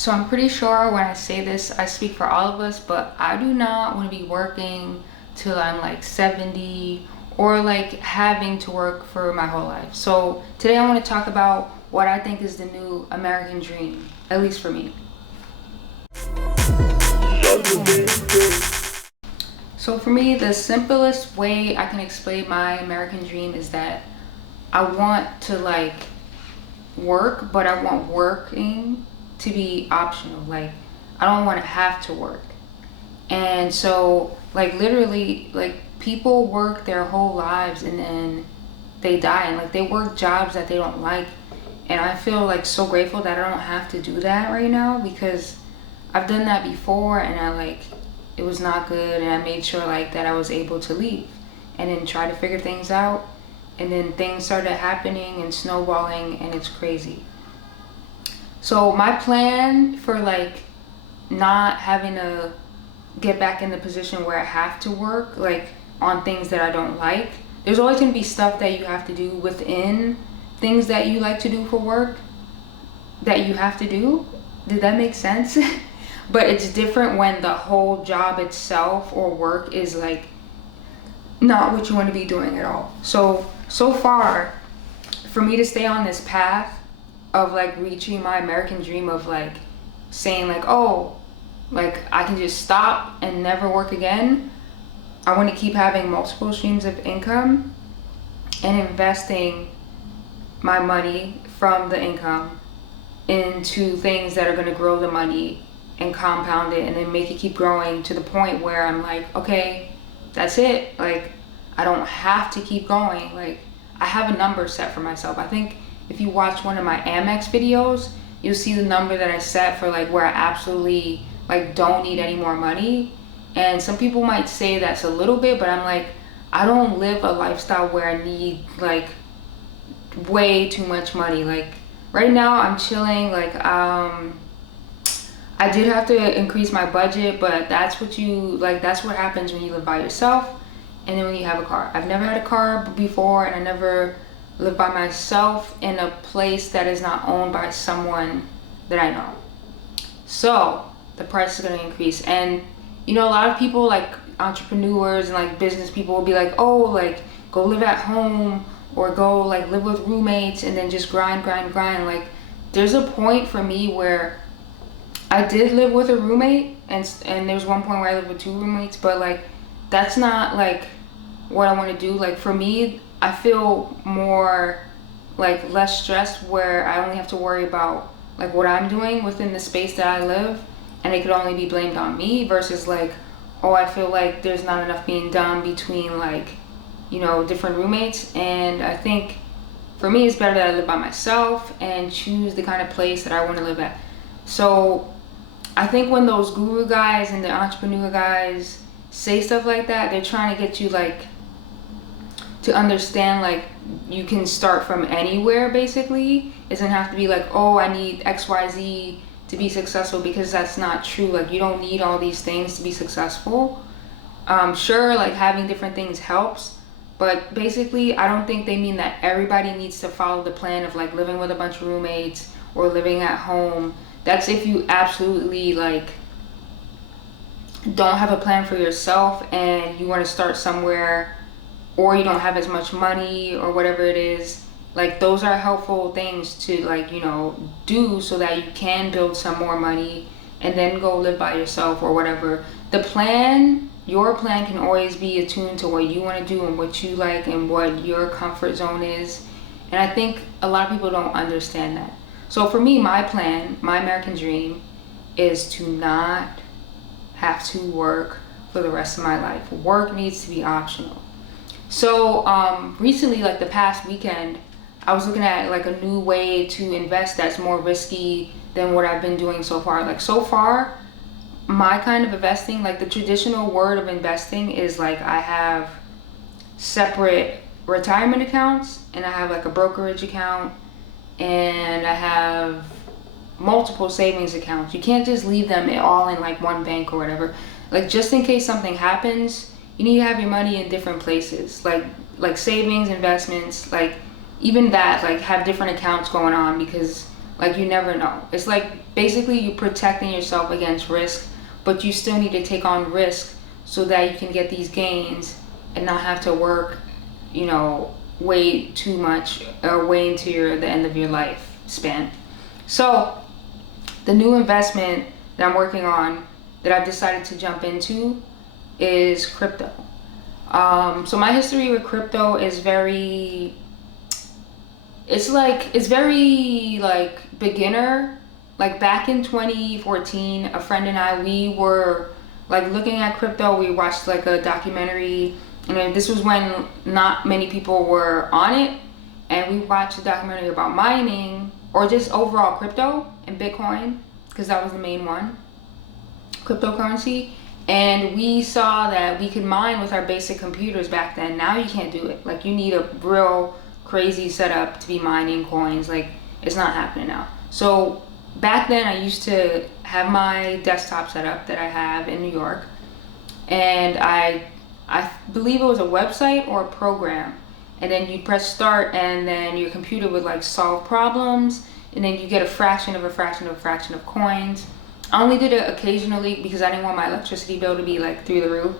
So I'm pretty sure when I say this, I speak for all of us, but I do not want to be working till I'm like 70 or like having to work for my whole life. So today I want to talk about what I think is the new American dream, at least for me. So for me, the simplest way I can explain my American dream is that I want to like work, but I want working to be optional. Like I don't want to have to work. And so like literally like people work their whole lives and then they die and like they work jobs that they don't like. And I feel like so grateful that I don't have to do that right now because I've done that before and I like it was not good and I made sure like that I was able to leave and then try to figure things out and then things started happening and snowballing and it's crazy. So my plan for like not having to get back in the position where I have to work like on things that I don't like. There's always going to be stuff that you have to do within things that you like to do for work that you have to do. Did that make sense? But it's different when the whole job itself or work is like not what you want to be doing at all. So far, for me to stay on this path of like reaching my American dream of like saying like, oh, like I can just stop and never work again. I want to keep having multiple streams of income and investing my money from the income into things that are going to grow the money and compound it and then make it keep growing to the point where I'm like, okay, that's it. Like I don't have to keep going. Like I have a number set for myself. I think if you watch one of my Amex videos, you'll see the number that I set for like where I absolutely like don't need any more money. And some people might say that's a little bit, but I'm like, I don't live a lifestyle where I need like way too much money. Like right now I'm chilling. Like I did have to increase my budget, but that's what you like, that's what happens when you live by yourself and then when you have a car. I've never had a car before and I never lived by myself in a place that is not owned by someone that I know. So the price is going to increase. And you know, a lot of people like entrepreneurs and like business people will be like, oh, like go live at home or go like live with roommates and then just grind. Like there's a point for me where I did live with a roommate and there's one point where I lived with two roommates, but like that's not like what I want to do. Like for me, I feel more like less stressed where I only have to worry about like what I'm doing within the space that I live and it could only be blamed on me versus like, oh, I feel like there's not enough being done between like, you know, different roommates. And I think for me it's better that I live by myself and choose the kind of place that I want to live at. So I think when those guru guys and the entrepreneur guys say stuff like that, they're trying to get you like to understand like you can start from anywhere basically. It doesn't have to be like, oh, I need XYZ to be successful, because that's not true. Like you don't need all these things to be successful. Sure, like having different things helps, but basically I don't think they mean that everybody needs to follow the plan of like living with a bunch of roommates or living at home. That's if you absolutely like don't have a plan for yourself and you want to start somewhere, or you don't have as much money or whatever it is. Like those are helpful things to like, you know, do so that you can build some more money and then go live by yourself or whatever. The plan, your plan can always be attuned to what you want to do and what you like and what your comfort zone is. And I think a lot of people don't understand that. So for me, my plan, my American dream is to not have to work for the rest of my life. Work needs to be optional. So recently, like the past weekend, I was looking at like a new way to invest that's more risky than what I've been doing so far. Like so far, my kind of investing, like the traditional word of investing is like I have separate retirement accounts and I have like a brokerage account and I have multiple savings accounts. You can't just leave them all in like one bank or whatever. Like just in case something happens, you need to have your money in different places. Like savings, investments, like even that, like have different accounts going on, because Like, you never know. It's like basically you protecting yourself against risk, but you still need to take on risk so that you can get these gains and not have to work, you know, way too much or way into the end of your life span. So the new investment that I'm working on that I've decided to jump into is crypto. So my history with crypto is very beginner. Like back in 2014, a friend and I, we were like looking at crypto. We watched like a documentary, and this was when not many people were on it, and we watched a documentary about mining or just overall crypto and Bitcoin, because that was the main one, cryptocurrency. And we saw that we could mine with our basic computers back then. Now you can't do it. Like, you need a real crazy setup to be mining coins. Like, it's not happening now. So back then I used to have my desktop set up that I have in New York, and I believe it was a website or a program, and then you press start, and then your computer would like solve problems, and then you get a fraction of a fraction of a fraction of coins. I only did it occasionally because I didn't want my electricity bill to be like through the roof.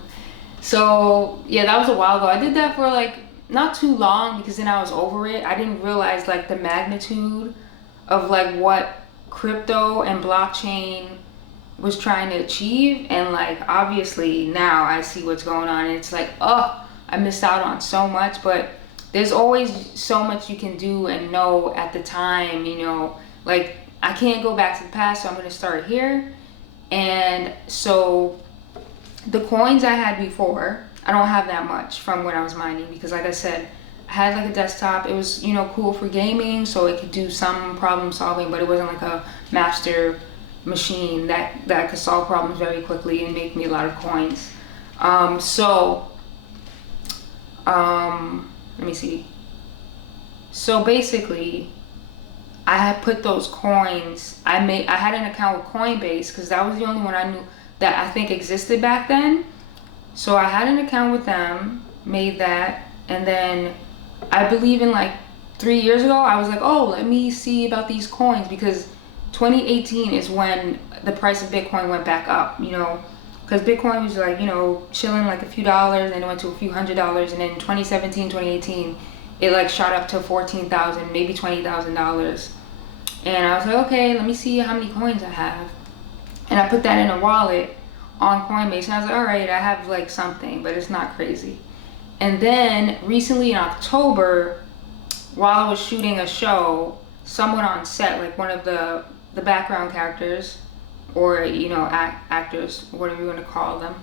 So yeah, that was a while ago. I did that for like not too long, because then I was over it. I didn't realize like the magnitude of like what crypto and blockchain was trying to achieve. And like, obviously now I see what's going on, and it's like, oh, I missed out on so much. But there's always so much you can do and know at the time, you know. Like, I can't go back to the past, so I'm going to start here. And so the coins I had before, I don't have that much from when I was mining, because like I said, I had like a desktop. It was, you know, cool for gaming, so it could do some problem solving, but it wasn't like a master machine that could solve problems very quickly and make me a lot of coins. Let me see. So basically, I had put those coins, I had an account with Coinbase, because that was the only one I knew that I think existed back then. So I had an account with them, made that, and then I believe in like 3 years ago, I was like, oh, let me see about these coins, because 2018 is when the price of Bitcoin went back up, you know, because Bitcoin was like, you know, chilling like a few dollars, and it went to a few $100s, and then 2017, 2018, it like shot up to $14,000, maybe $20,000. And I was like, okay, let me see how many coins I have. And I put that in a wallet on Coinbase, and I was like, all right, I have like something, but it's not crazy. And then recently in October, while I was shooting a show, someone on set, like one of the background characters, or, you know, actors, whatever you want to call them,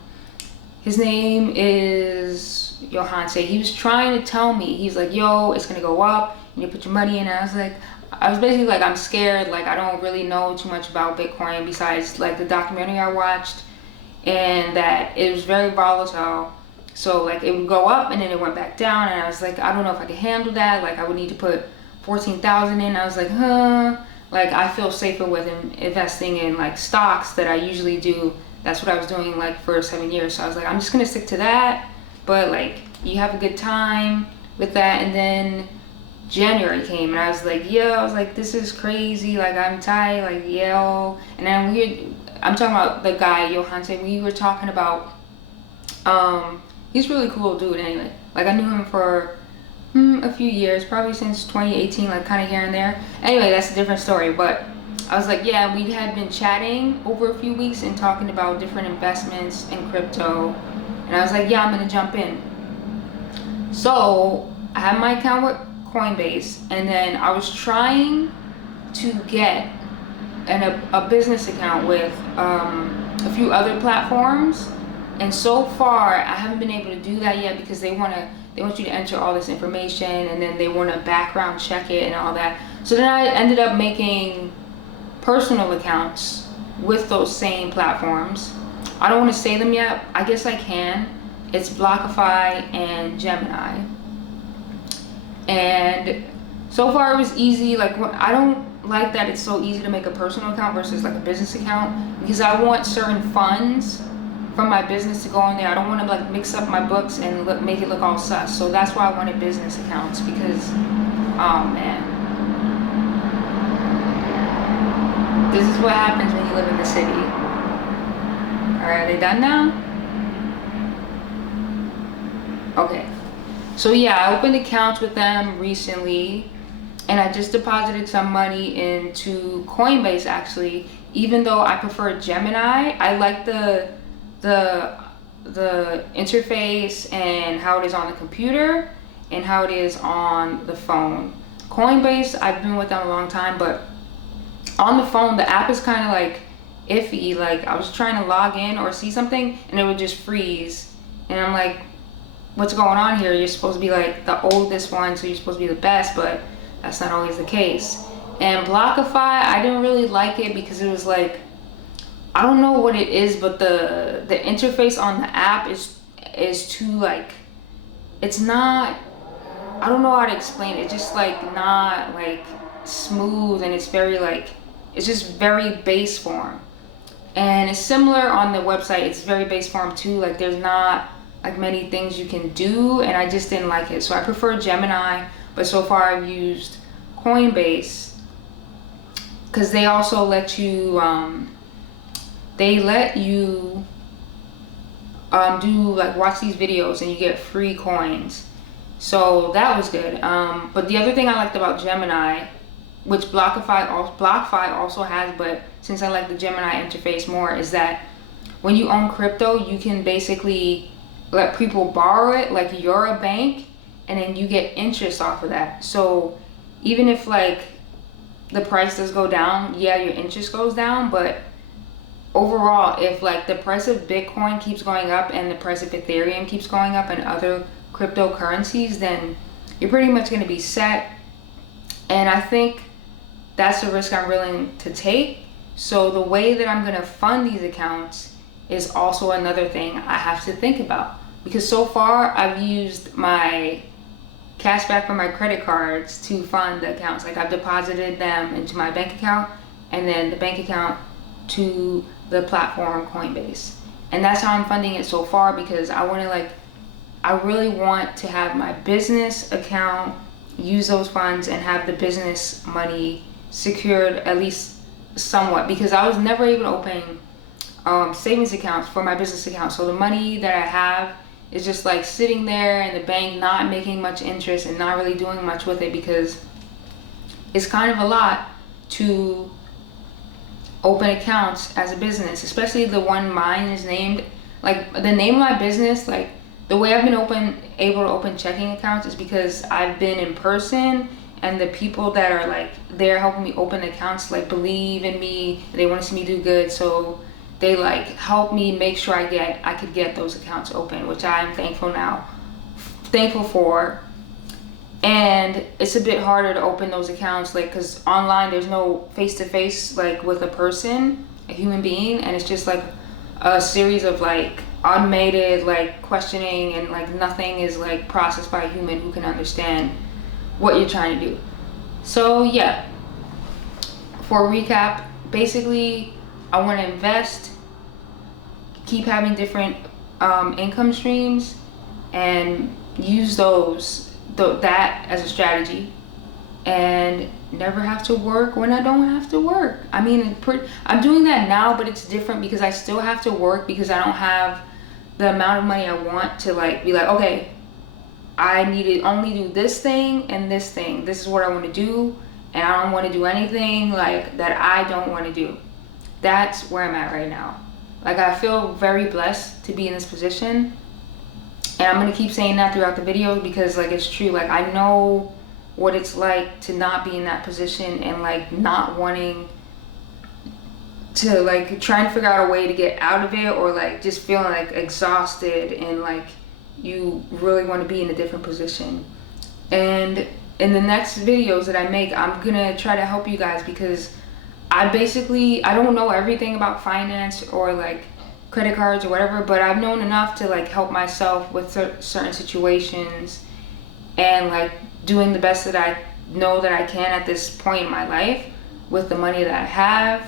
his name is Johan. He was trying to tell me, he's like, yo, it's gonna go up, you need to put your money in. And I was basically like, I'm scared, like I don't really know too much about Bitcoin besides like the documentary I watched, and that it was very volatile. So like it would go up and then it went back down, and I was like, I don't know if I can handle that. Like I would need to put 14,000 in. I was like, like I feel safer with investing in like stocks that I usually do. That's what I was doing like for 7 years. So I was like, I'm just gonna stick to that. But like, you have a good time with that. And then January came, and I was like, this is crazy. Like I'm tired, like yo. And then I'm talking about the guy Johan. We were talking about, he's really cool dude anyway. Like I knew him for a few years, probably since 2018, like kind of here and there. Anyway, that's a different story. But I was like, yeah, we had been chatting over a few weeks and talking about different investments in crypto. And I was like, yeah, I'm gonna jump in. So I have my account with Coinbase, and then I was trying to get a business account with a few other platforms. And so far, I haven't been able to do that yet, because they want you to enter all this information, and then they want to background check it and all that. So then I ended up making personal accounts with those same platforms. I don't want to say them yet. I guess I can. It's Blockify and Gemini. And so far it was easy. Like, I don't like that it's so easy to make a personal account versus like a business account, because I want certain funds from my business to go in there. I don't want to like mix up my books and make it look all sus. So that's why I wanted business accounts, because oh man, This is what happens when you live in the city. Alright, are they done now? Okay. So yeah, I opened accounts with them recently, and I just deposited some money into Coinbase actually. Even though I prefer Gemini, I like the interface and how it is on the computer and how it is on the phone. Coinbase, I've been with them a long time, but on the phone the app is kind of like iffy. Like I was trying to log in or see something and it would just freeze, and I'm like, what's going on here? You're supposed to be like the oldest one, so you're supposed to be the best, but that's not always the case. And Blockify, I didn't really like it because it was like, I don't know what it is, but the interface on the app is too like, it's not, I don't know how to explain it. It's just like not like smooth, and it's very like, it's just very base form. And it's similar on the website, it's very base form too. Like there's not like many things you can do, and I just didn't like it. So I prefer Gemini, but so far I've used Coinbase because they also let you do like watch these videos and you get free coins. So that was good. But the other thing I liked about Gemini, which BlockFi also has, but since I like the Gemini interface more, is that when you own crypto, you can basically let people borrow it like you're a bank, and then you get interest off of that. So even if like the price does go down, yeah, your interest goes down, but overall, if like the price of Bitcoin keeps going up and the price of Ethereum keeps going up and other cryptocurrencies, then you're pretty much going to be set. And I think that's the risk I'm willing to take. So the way that I'm going to fund these accounts is also another thing I have to think about, because so far I've used my cash back from my credit cards to fund the accounts. Like I've deposited them into my bank account and then the bank account to the platform Coinbase. And that's how I'm funding it so far, because I really want to have my business account, use those funds and have the business money secured at least somewhat, because I was never able to open savings accounts for my business account. So the money that I have is just like sitting there in the bank, not making much interest and not really doing much with it, because it's kind of a lot to open accounts as a business, especially the one mine is named. Like the name of my business, like the way I've been able to open checking accounts is because I've been in person, and the people that are like there helping me open accounts like believe in me, they want to see me do good, so they like help me make sure I could get those accounts open, which I am thankful for. And it's a bit harder to open those accounts, like because online there's no face-to-face like with a person, a human being, and it's just like a series of like automated like questioning, and like nothing is like processed by a human who can understand what you're trying to do. So yeah, for a recap, basically I want to invest, keep having different income streams, and use that as a strategy, and never have to work when I don't have to work. I mean, I'm doing that now, but it's different because I still have to work because I don't have the amount of money I want to like be like, okay, I need to only do this thing and this thing. This is what I want to do, and I don't want to do anything like that I don't want to do. That's where I'm at right now. Like I feel very blessed to be in this position, and I'm gonna keep saying that throughout the videos because like it's true. Like I know what it's like to not be in that position, and like not wanting to like trying to figure out a way to get out of it, or like just feeling like exhausted and like you really want to be in a different position. And in the next videos that I make, I'm gonna try to help you guys, because I don't know everything about finance or like credit cards or whatever, but I've known enough to like help myself with certain situations, and like doing the best that I know that I can at this point in my life with the money that I have,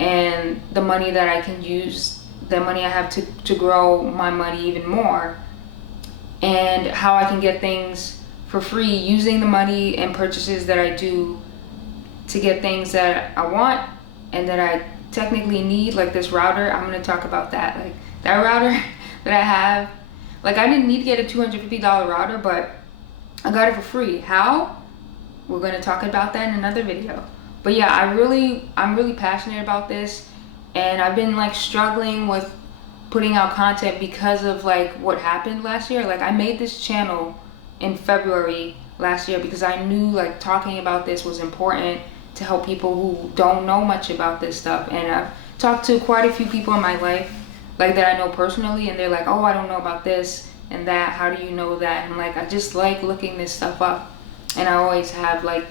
and the money that I can use, the money I have to grow my money even more, and how I can get things for free using the money and purchases that I do to get things that I want and that I technically need, like this router. I'm gonna talk about that. Like that router that I have, like I didn't need to get a $250 router, but I got it for free. How? We're gonna talk about that in another video. But yeah, I'm really passionate about this, and I've been like struggling with putting out content because of like what happened last year. Like I made this channel in February last year because I knew like talking about this was important to help people who don't know much about this stuff. And I've talked to quite a few people in my life like that I know personally, and they're like, oh, I don't know about this and that, how do you know that? And like I just like looking this stuff up, and I always have like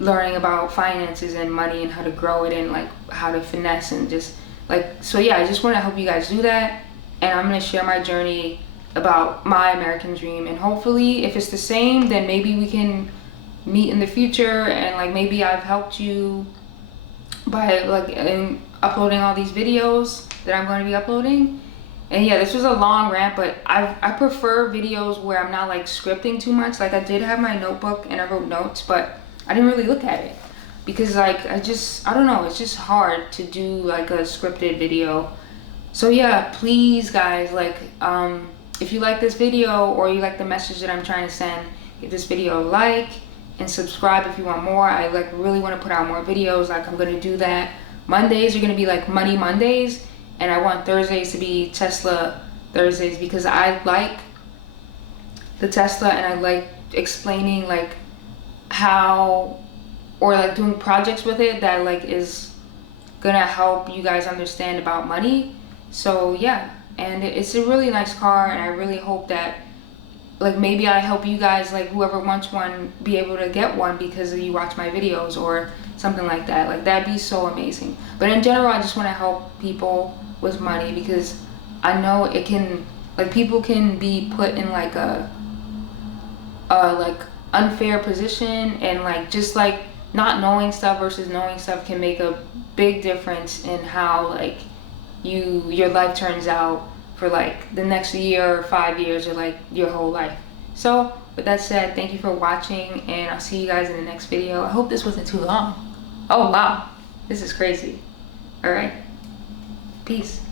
learning about finances and money and how to grow it and like how to finesse and just like, so yeah, I just want to help you guys do that. And I'm going to share my journey about my American dream, and hopefully if it's the same, then maybe we can meet in the future, and like maybe I've helped you by like in uploading all these videos that I'm going to be uploading. And yeah, this was a long rant, but I prefer videos where I'm not like scripting too much. Like I did have my notebook and I wrote notes, but I didn't really look at it because like I don't know, it's just hard to do like a scripted video. So yeah, please guys, like if you like this video or you like the message that I'm trying to send, give this video a like and subscribe if you want more. I like really want to put out more videos. Like I'm going to do that. Mondays are going to be like Money Mondays, and I want Thursdays to be Tesla Thursdays because I like the Tesla and I like explaining like how, or like doing projects with it that like is gonna help you guys understand about money. So yeah, and it's a really nice car, and I really hope that like maybe I help you guys, like whoever wants one, be able to get one because you watch my videos or something like that. Like that'd be so amazing. But in general, I just want to help people with money because I know it can, like people can be put in like a like unfair position, and like just like not knowing stuff versus knowing stuff can make a big difference in how like your life turns out for like the next year or 5 years or like your whole life. So with that said, thank you for watching, and I'll see you guys in the next video. I hope this wasn't too long. Oh wow, this is crazy. All right, peace.